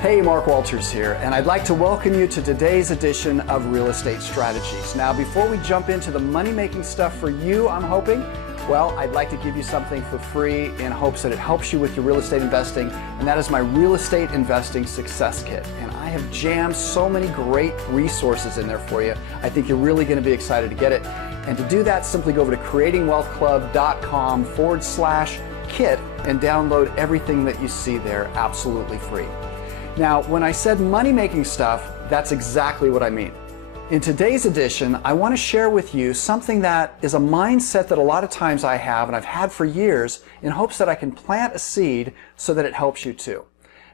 Hey, Mark Walters here, and I'd like to welcome you to today's edition of Real Estate Strategies. Now, before we jump into the money-making stuff for you, I'm hoping, well, I'd like to give you something for free in hopes that it helps you with your real estate investing, and that is my Real Estate Investing Success Kit. And I have jammed so many great resources in there for you. I think you're really going to be excited to get it. And to do that, simply go over to creatingwealthclub.com/kit and download everything that you see there absolutely free. Now, when I said money-making stuff, that's exactly what I mean. In today's edition, I want to share with you something that is a mindset that a lot of times I have, and I've had for years, in hopes that I can plant a seed so that it helps you too.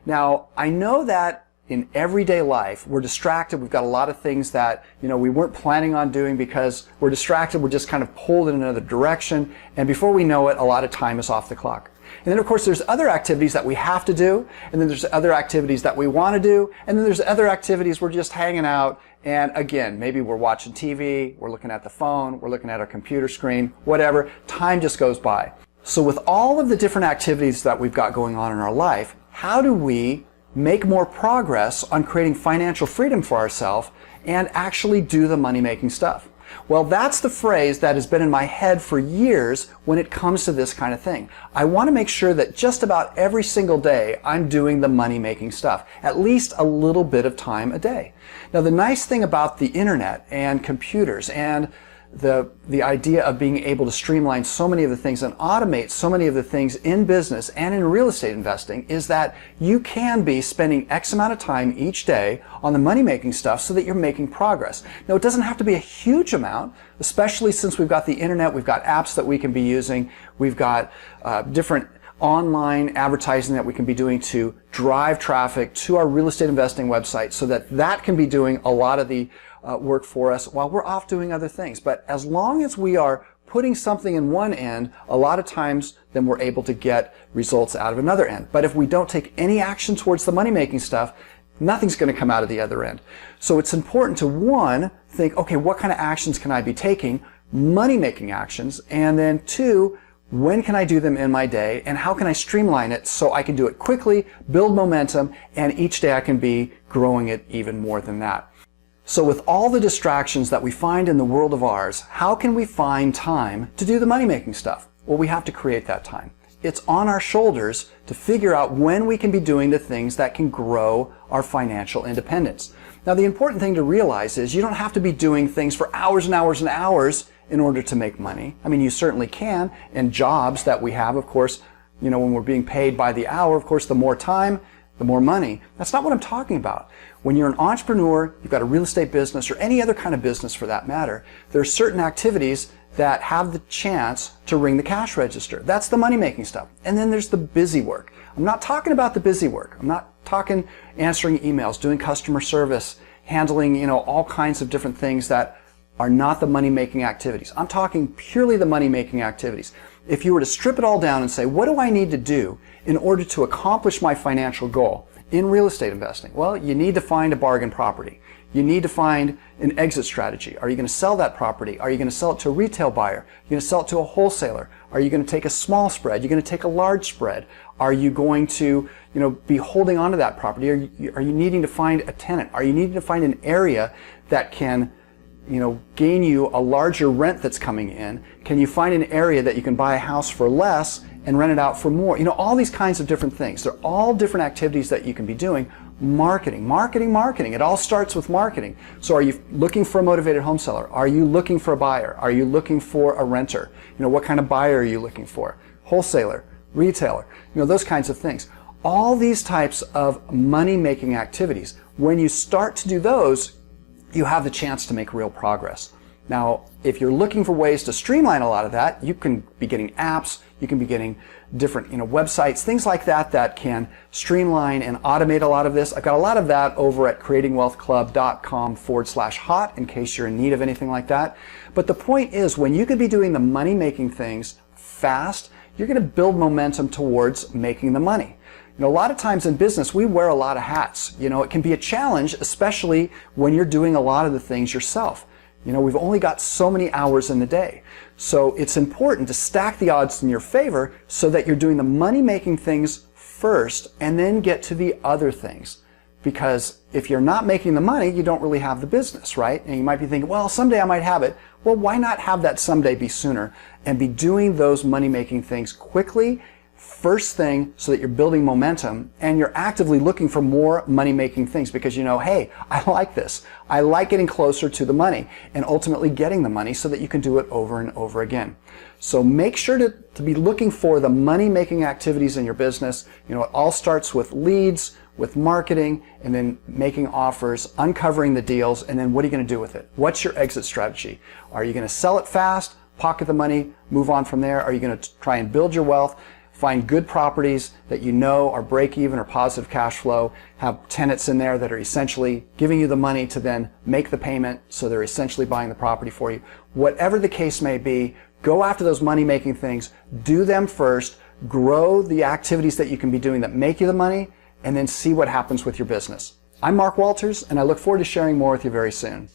Now, I know that in everyday life, we're distracted. We've got a lot of things that, we weren't planning on doing because we're distracted. We're just kind of pulled in another direction. And before we know it, a lot of time is off the clock. And then, of course, there's other activities that we have to do, and then there's other activities that we want to do, and then there's other activities we're just hanging out, and again, maybe we're watching TV, we're looking at the phone, we're looking at our computer screen, whatever, time just goes by. So with all of the different activities that we've got going on in our life, how do we make more progress on creating financial freedom for ourselves and actually do the money-making stuff? Well, that's the phrase that has been in my head for years when it comes to this kind of thing. I want to make sure that just about every single day I'm doing the money-making stuff, at least a little bit of time a day. Now, the nice thing about the internet and computers and the idea of being able to streamline so many of the things and automate so many of the things in business and in real estate investing is that you can be spending X amount of time each day on the money-making stuff so that you're making progress. Now, it doesn't have to be a huge amount, especially since we've got the internet, we've got apps that we can be using, we've got different online advertising that we can be doing to drive traffic to our real estate investing website so that that can be doing a lot of the work for us while we're off doing other things. But as long as we are putting something in one end, a lot of times then we're able to get results out of another end. But if we don't take any action towards the money-making stuff, nothing's going to come out of the other end. So it's important to, one, think, okay, what kind of actions can I be taking? Money-making actions. And then two, when can I do them in my day, and how can I streamline it so I can do it quickly, build momentum, and each day I can be growing it even more than that. So with all the distractions that we find in the world of ours, how can we find time to do the money-making stuff? Well, we have to create that time. It's on our shoulders to figure out when we can be doing the things that can grow our financial independence. Now, the important thing to realize is you don't have to be doing things for hours and hours and hours in order to make money. I mean, you certainly can, and jobs that we have, of course, when we're being paid by the hour, of course, the more time, the more money. That's not what I'm talking about. When you're an entrepreneur, you've got a real estate business or any other kind of business for that matter, there are certain activities that have the chance to ring the cash register. That's the money-making stuff. And then there's the busy work. I'm not talking about the busy work. I'm not talking answering emails, doing customer service, handling, all kinds of different things that are not the money-making activities. I'm talking purely the money-making activities. If you were to strip it all down and say, what do I need to do in order to accomplish my financial goal in real estate investing? Well, you need to find a bargain property. You need to find an exit strategy. Are you going to sell that property? Are you going to sell it to a retail buyer? Are you going to sell it to a wholesaler? Are you going to take a small spread? Are you going to take a large spread? Are you going to, be holding onto that property? Are you needing to find a tenant? Are you needing to find an area that can gain you a larger rent that's coming in? Can you find an area that you can buy a house for less and rent it out for more? All these kinds of different things. They're all different activities that you can be doing. Marketing. It all starts with marketing. So are you looking for a motivated home seller? Are you looking for a buyer? Are you looking for a renter? What kind of buyer are you looking for? Wholesaler, retailer, those kinds of things. All these types of money-making activities, when you start to do those, you have the chance to make real progress. Now, if you're looking for ways to streamline a lot of that, you can be getting apps, you can be getting different websites, things like that that can streamline and automate a lot of this. I've got a lot of that over at creatingwealthclub.com/hot in case you're in need of anything like that. But the point is, when you could be doing the money-making things fast, you're going to build momentum towards making the money. A lot of times in business, we wear a lot of hats. It can be a challenge, especially when you're doing a lot of the things yourself. We've only got so many hours in the day. So it's important to stack the odds in your favor so that you're doing the money-making things first and then get to the other things. because if you're not making the money, you don't really have the business, right? And you might be thinking, well, someday I might have it. Well, why not have that someday be sooner and be doing those money-making things quickly, first thing, so that you're building momentum and you're actively looking for more money-making things because you know, hey, I like this. I like getting closer to the money and ultimately getting the money so that you can do it over and over again. So make sure to be looking for the money-making activities in your business. You know, it all starts with leads, with marketing, and then making offers, uncovering the deals, and then what are you going to do with it? What's your exit strategy? Are you going to sell it fast, pocket the money, move on from there? Are you going to try and build your wealth, find good properties that you know are break even or positive cash flow, have tenants in there that are essentially giving you the money to then make the payment, so they're essentially buying the property for you? Whatever the case may be, go after those money-making things, do them first, grow the activities that you can be doing that make you the money, and then see what happens with your business. I'm Mark Walters, and I look forward to sharing more with you very soon.